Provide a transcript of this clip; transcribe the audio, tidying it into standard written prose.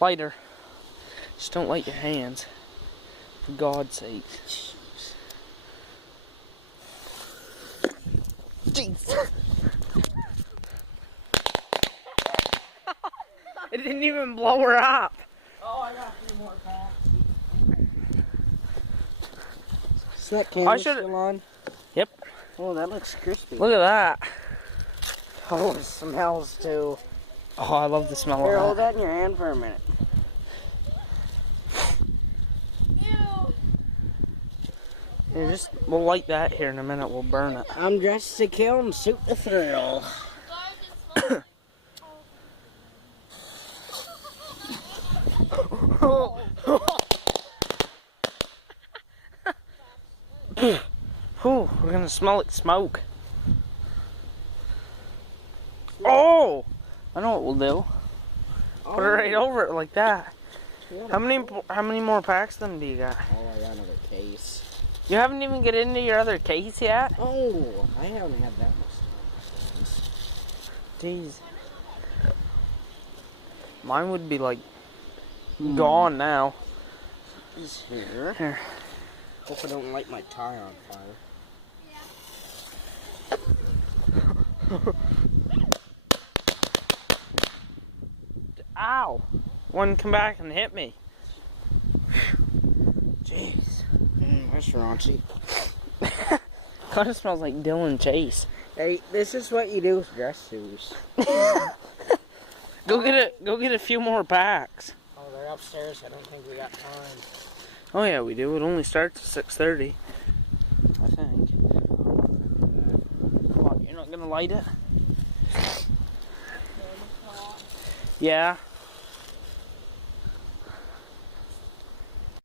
Lighter. Just don't light your hands. For God's sake. Jeez. It didn't even blow her up. Oh, I got a few more packs. Is that camera still on? Yep. Oh, that looks crispy. Look at that. Oh, it smells too. Oh, I love the smell Here, of hold that. that in your hand for a minute. Here, we'll light that here in a minute. We'll burn it. I'm dressed to kill and suit the thrill. Whew, we're gonna smell it smoke. Oh! I know what we'll do. Put it right over it like that. How many more packs of them do you got? Oh, I got another case. You haven't even get into your other case yet? Oh, I haven't had that much. Jeez. Mine would be like gone now. Is here. Here. Hope I don't light my tie on fire. Ow! One come back and hit me. Jeez. That's raunchy. Kind of smells like Dylan Chase. Hey, this is what you do with dress shoes. Go get a few more packs. Oh, they're upstairs. I don't think we got time. Oh yeah, we do. It only starts at 6:30. I think. Come on, you're not gonna light it? Yeah.